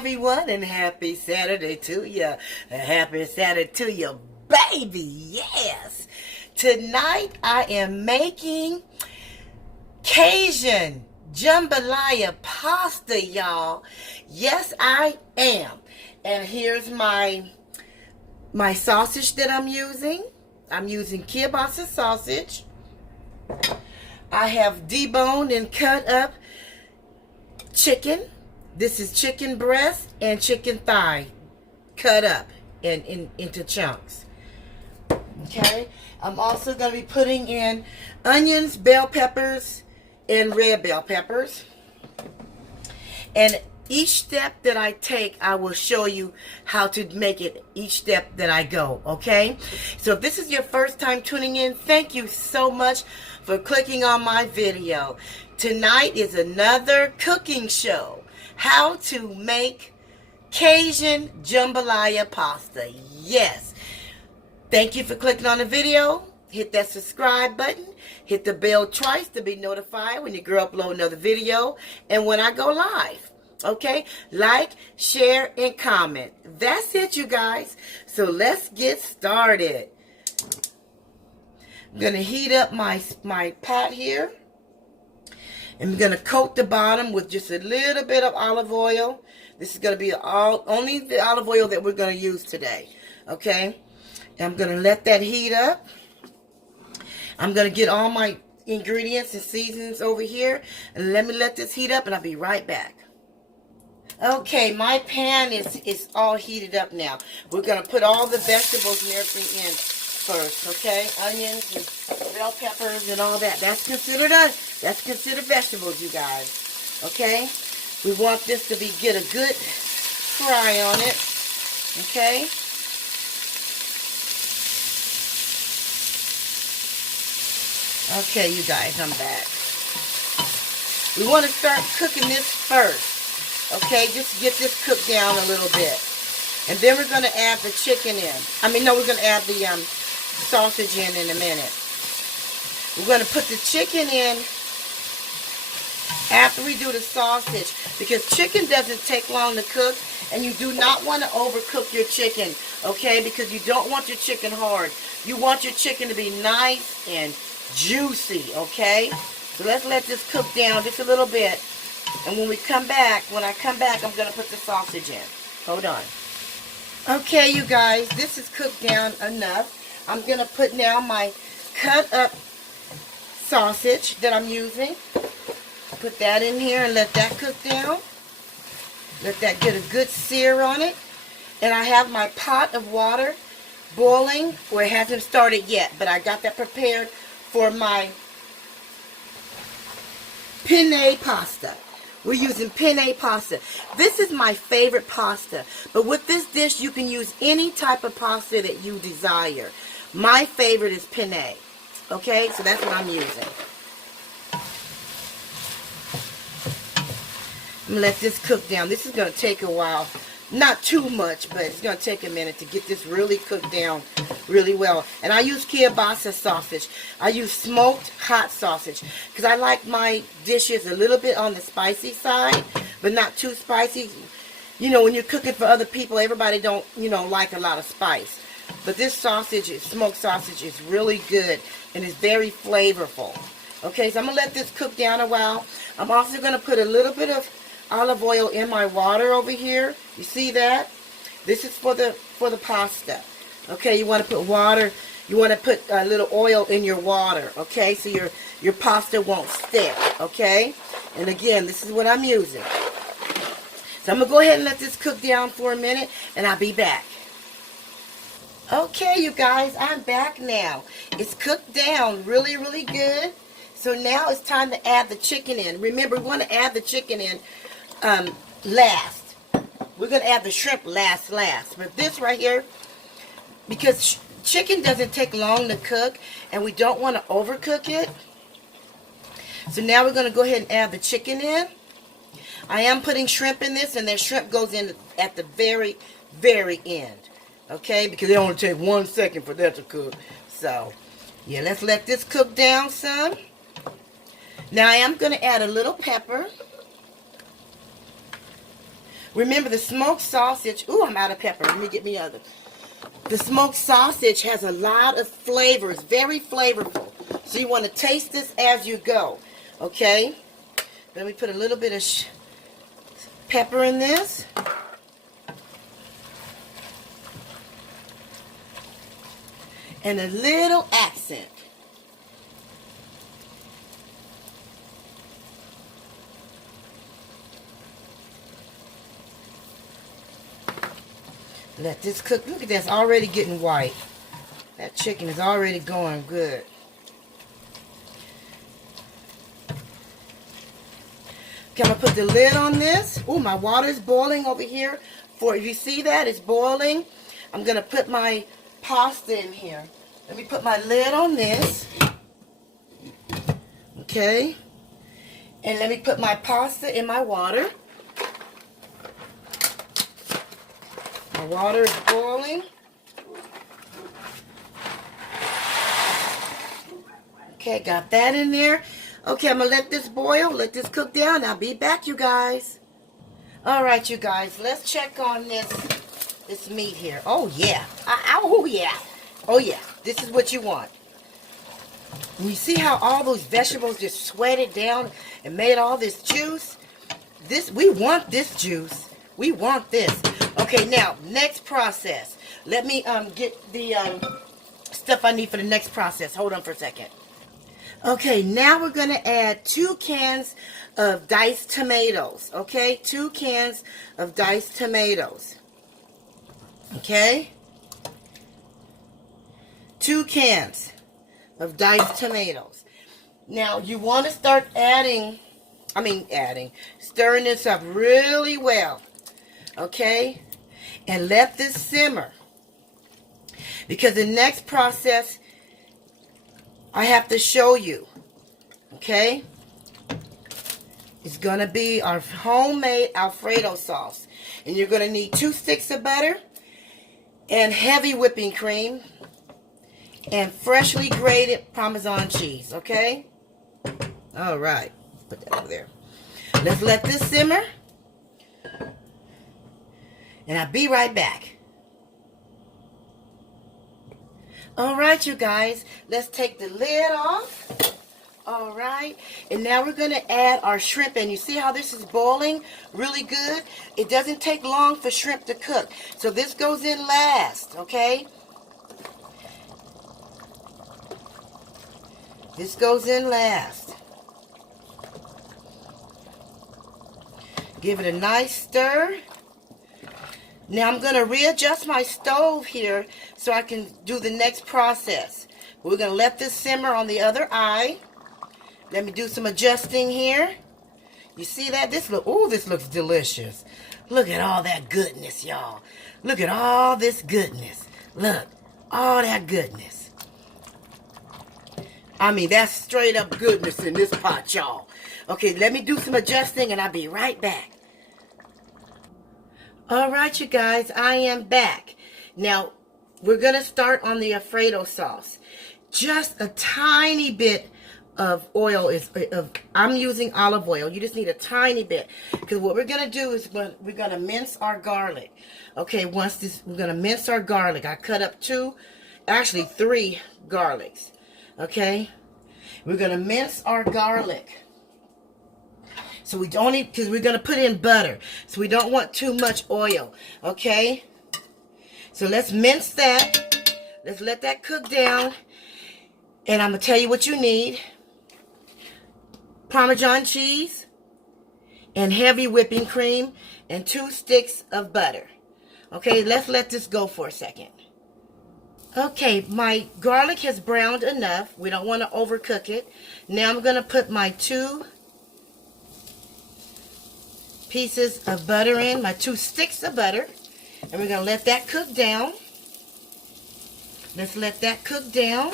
everyone, and happy Saturday to you. Happy Saturday to you, baby. Yes. Tonight I am making Cajun Jambalaya pasta, y'all. Yes, I am. And here's my sausage that I'm using. I'm using kielbasa sausage. I have deboned and cut up chicken. This is chicken breast and chicken thigh cut up into chunks. Okay. I'm also going to be putting in onions, bell peppers, and red bell peppers. And each step that I take, I will show you how to make it each step that I go, okay? So if this is your first time tuning in, thank you so much for clicking on my video. Tonight is another cooking show. How to make Cajun Jambalaya pasta. Yes. Thank you for clicking on the video. Hit that subscribe button. Hit the bell twice to be notified when your girl upload another video and when I go live. Okay? Like, share, and comment. That's it, you guys. So let's get started. I'm going to heat up my pot here. I'm going to coat the bottom with just a little bit of olive oil. This is going to be only the olive oil that we're going to use today. Okay? And I'm going to let that heat up. I'm going to get all my ingredients and seasonings over here. And let this heat up and I'll be right back. Okay, my pan is all heated up now. We're going to put all the vegetables and everything in first, okay? Onions and bell peppers and all that. That's considered vegetables, you guys. Okay? We want this to get a good fry on it. Okay? Okay, you guys, I'm back. We want to start cooking this first. Okay, just get this cooked down a little bit. And then we're going to add the chicken in. We're going to add the sausage in a minute. We're going to put the chicken in after we do the sausage, because chicken doesn't take long to cook, and you do not want to overcook your chicken, okay, because you don't want your chicken hard. You want your chicken to be nice and juicy, okay? So let's let this cook down just a little bit. And when I come back, I'm going to put the sausage in. Hold on. Okay, you guys, this is cooked down enough. I'm going to put now my cut up sausage that I'm using. Put that in here and let that cook down. Let that get a good sear on it. And I have my pot of water boiling. Well, it hasn't started yet, but I got that prepared for my penne pasta. We're using penne pasta. This is my favorite pasta. But with this dish, you can use any type of pasta that you desire. My favorite is penne. Okay, so that's what I'm using. I'm going to let this cook down. This is going to take a while. Not too much, but it's going to take a minute to get this really cooked down really well. And I use kielbasa sausage. I use smoked hot sausage because I like my dishes a little bit on the spicy side, but not too spicy. You know, when you're cooking for other people, everybody don't, like a lot of spice. But this smoked sausage is really good and is very flavorful. Okay, so I'm going to let this cook down a while. I'm also going to put a little bit of olive oil in my water over here. You see that? This is for the pasta. Okay, you want to put water. You want to put a little oil in your water. Okay, so your pasta won't stick. Okay, and again, this is what I'm using. So I'm gonna go ahead and let this cook down for a minute, and I'll be back. Okay, you guys, I'm back now. It's cooked down really, really good. So now it's time to add the chicken in. Remember, we want to add the chicken in last. We're going to add the shrimp last. But this right here, because chicken doesn't take long to cook, and we don't want to overcook it. So now we're going to go ahead and add the chicken in. I am putting shrimp in this, and that shrimp goes in at the very, very end. Okay, because it only takes 1 second for that to cook. So, yeah, let's let this cook down some. Now I am going to add a little pepper. Remember the smoked sausage. Ooh, I'm out of pepper. Let me get me other. The smoked sausage has a lot of flavor. It's very flavorful. So you want to taste this as you go. Okay? Let me put a little bit of pepper in this. And a little accent. Let this cook. Look at that. It's already getting white. That chicken is already going good. Okay, I'm going to put the lid on this. Ooh, my water is boiling over here. If you see that, it's boiling. I'm going to put my pasta in here. Let me put my lid on this. Okay. And let me put my pasta in my water. My water is boiling. Okay, got that in there. Okay, I'm going to let this boil, let this cook down. I'll be back, you guys. All right, you guys, let's check on this meat here. Oh, yeah. Oh, yeah. Oh, yeah. This is what you want. And you see how all those vegetables just sweated down and made all this juice? We want this juice. We want this. Okay, now, next process. Let me get the stuff I need for the next process. Hold on for a second. Okay, now we're going to add 2 cans of diced tomatoes. Okay, 2 cans of diced tomatoes. Okay? 2 cans of diced tomatoes. Now, you want to start stirring this up really well. Okay? And let this simmer. Because the next process, I have to show you. Okay? It's going to be our homemade Alfredo sauce. And you're going to need 2 sticks of butter and heavy whipping cream and freshly grated Parmesan cheese. Okay? All right. Put that over there. Let's let this simmer. And I'll be right back. All right, you guys. Let's take the lid off. All right. And now we're going to add our shrimp. And you see how this is boiling really good? It doesn't take long for shrimp to cook. So this goes in last, okay? This goes in last. Give it a nice stir. Now I'm going to readjust my stove here so I can do the next process. We're going to let this simmer on the other eye. Let me do some adjusting here. You see that? This looks delicious. Look at all that goodness, y'all. Look at all this goodness. Look, all that goodness. I mean, that's straight up goodness in this pot, y'all. Okay, let me do some adjusting and I'll be right back. All right, you guys, I am back. Now, we're going to start on the Alfredo sauce. Just a tiny bit of oil I'm using olive oil. You just need a tiny bit. Because what we're going to do is we're going to mince our garlic. Okay, we're going to mince our garlic. I cut up 3 garlics. Okay? We're going to mince our garlic. So we don't need, because we're going to put in butter. So we don't want too much oil. Okay? So let's mince that. Let's let that cook down. And I'm going to tell you what you need. Parmesan cheese. And heavy whipping cream. And 2 sticks of butter. Okay, let's let this go for a second. Okay, my garlic has browned enough. We don't want to overcook it. Now I'm going to put my 2 pieces of butter in, my 2 sticks of butter, and we're going to let that cook down. Let's let that cook down.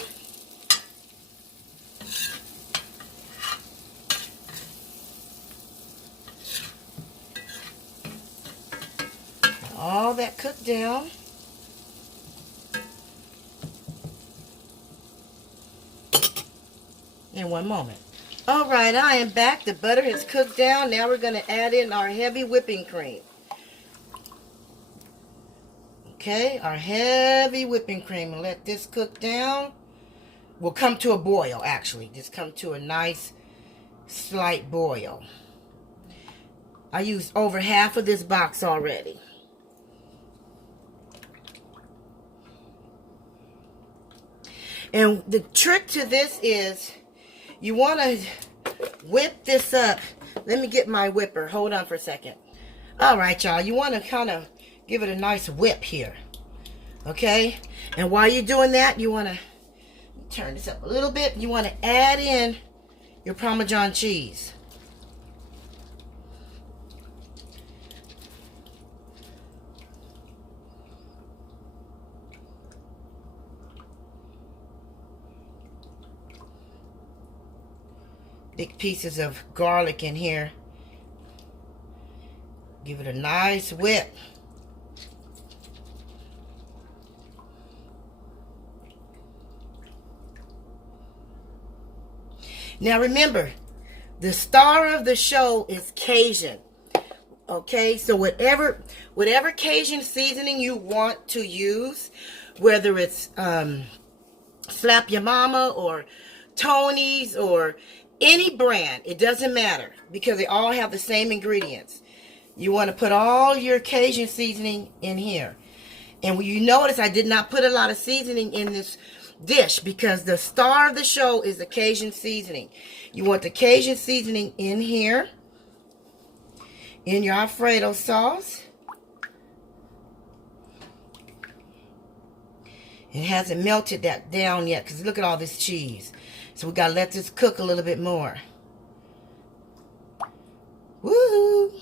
All that cooked down. In one moment. All right, I am back. The butter has cooked down. Now we're going to add in our heavy whipping cream. Okay, our heavy whipping cream. And let this cook down. We'll come to a boil, actually. Just come to a nice, slight boil. I used over half of this box already. And the trick to this is you want to whip this up. Let me get my whipper. Hold on for a second. All right, y'all. You want to kind of give it a nice whip here. Okay? And while you're doing that, you want to turn this up a little bit. You want to add in your Parmesan cheese. Big pieces of garlic in here. Give it a nice whip. Now remember, the star of the show is Cajun. Okay, so whatever Cajun seasoning you want to use, whether it's Slap Your Mama or Tony's or any brand, it doesn't matter because they all have the same ingredients. You want to put all your Cajun seasoning in here. And you notice I did not put a lot of seasoning in this dish because the star of the show is the Cajun seasoning. You want the Cajun seasoning in here, in your Alfredo sauce. It hasn't melted that down yet because look at all this cheese. So we got to let this cook a little bit more. Woo!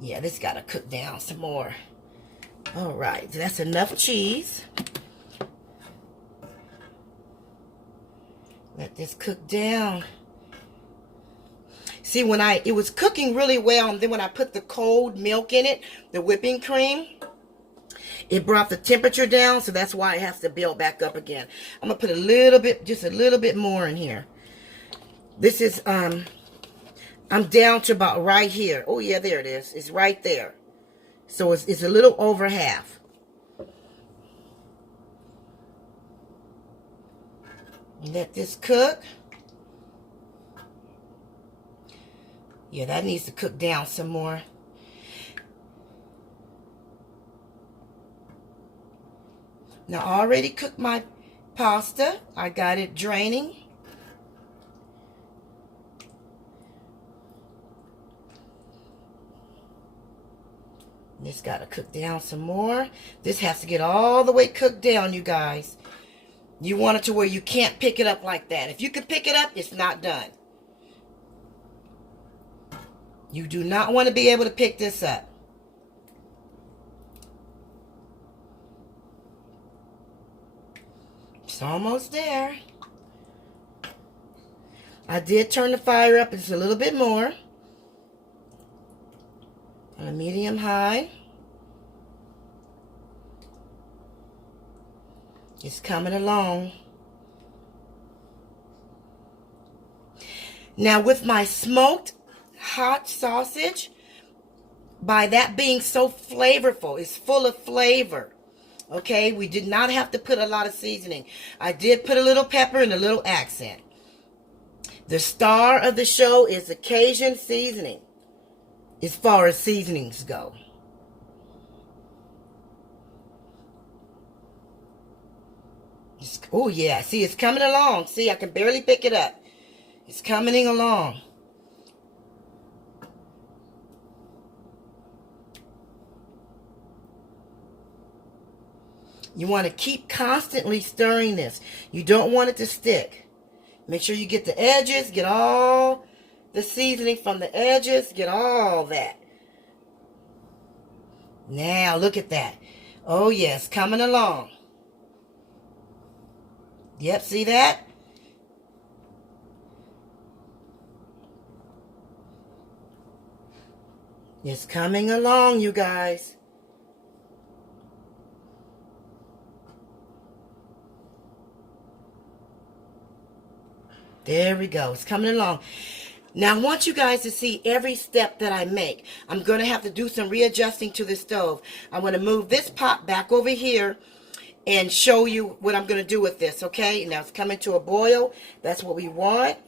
Yeah, this got to cook down some more. All right, that's enough cheese. Let this cook down. See, it was cooking really well, and then when I put the cold milk in it, the whipping cream, it brought the temperature down, so that's why it has to build back up again. I'm going to put a little bit, just a little bit more in here. This is, I'm down to about right here. Oh, yeah, there it is. It's right there. So it's a little over half. Let this cook. Yeah, that needs to cook down some more. Now, I already cooked my pasta. I got it draining. This got to cook down some more. This has to get all the way cooked down, you guys. You want it to where you can't pick it up like that. If you can pick it up, it's not done. You do not want to be able to pick this up. It's almost there. I did turn the fire up just a little bit more. On a medium high. It's coming along. Now with my smoked hot sausage, by that being so flavorful, it's full of flavor. Okay, we did not have to put a lot of seasoning. I did put a little pepper and a little accent. The star of the show is the Cajun seasoning, as far as seasonings go. Oh yeah, see, it's coming along. See, I can barely pick it up. It's coming along. You want to keep constantly stirring this. You don't want it to stick. Make sure you get the edges, get all the seasoning from the edges, get all that. Now, look at that. Oh, yes, coming along. Yep, see that? It's coming along, you guys. There we go. It's coming along. Now I want you guys to see every step that I make. I'm going to have to do some readjusting to the stove. I want to move this pot back over here and show you what I'm going to do with this, okay? Now it's coming to a boil. That's what we want.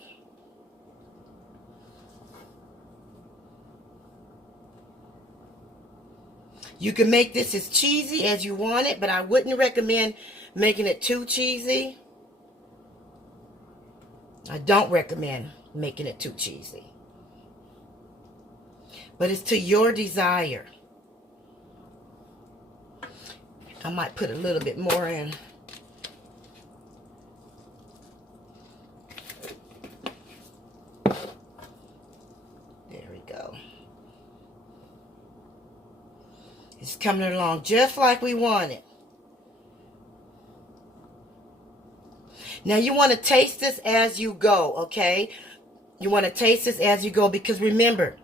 You can make this as cheesy as you want it, but I wouldn't recommend making it too cheesy. I don't recommend making it too cheesy. But it's to your desire. I might put a little bit more in. There we go. It's coming along just like we want it. Now you want to taste this as you go, okay? You want to taste this as you go because remember,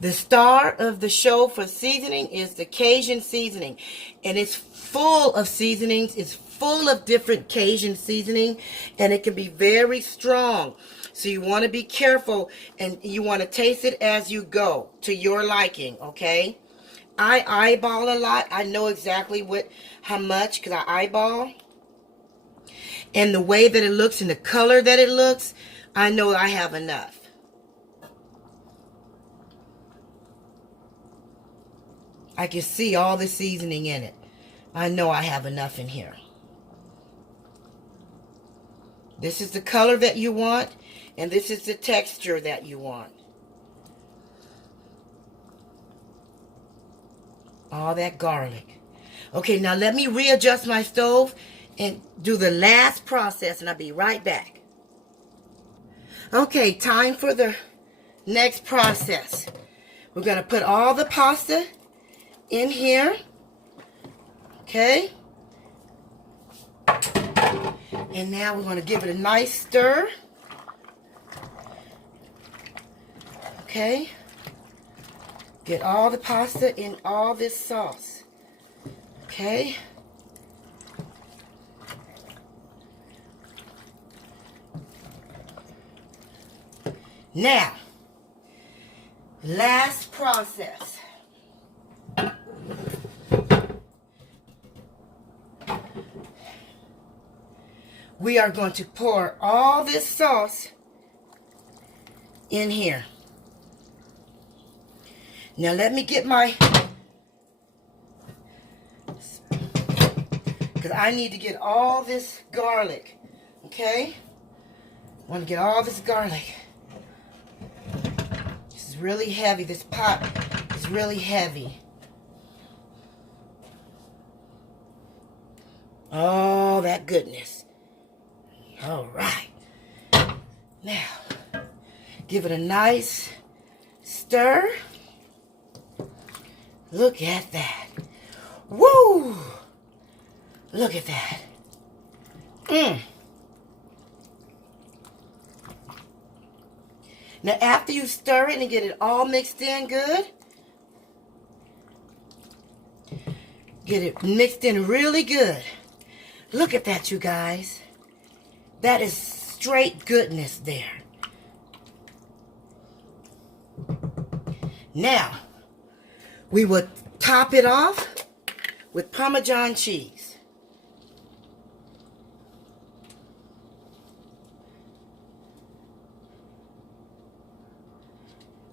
the star of the show for seasoning is the Cajun seasoning. And it's full of seasonings. It's full of different Cajun seasoning. And it can be very strong. So you want to be careful and you want to taste it as you go to your liking, okay? I eyeball a lot. I know exactly how much because I eyeball. And the way that it looks and the color that it looks, I know I have enough. I can see all the seasoning in it. I know I have enough in here. This is the color that you want, and this is the texture that you want. All that garlic. Okay, now let me readjust my stove and do the last process, and I'll be right back. Okay, time for the next process. We're going to put all the pasta in here. Okay. And now we're going to give it a nice stir. Okay. Get all the pasta in all this sauce. Okay. Now, last process. We are going to pour all this sauce in here. Now let me get my, because I need to get all this garlic, okay? I want to get all this garlic. This is really heavy. This pot is really heavy. Oh, that goodness. All right. Now, give it a nice stir. Look at that. Woo! Look at that. Now, after you stir it and get it all mixed in good, get it mixed in really good. Look at that, you guys. That is straight goodness there. Now, we will top it off with Parmesan cheese.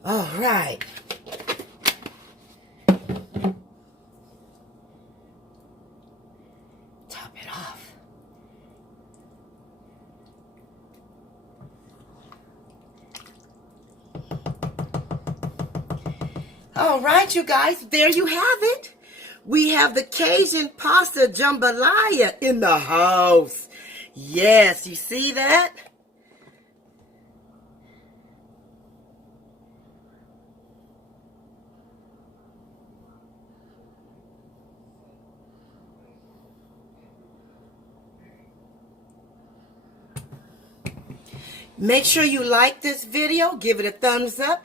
All right. Top it off. All right, you guys, there you have it. We have the Cajun pasta jambalaya in the house. Yes, you see that? Make sure you like this video, give it a thumbs up,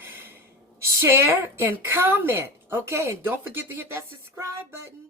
share, and comment. Okay, and don't forget to hit that subscribe button.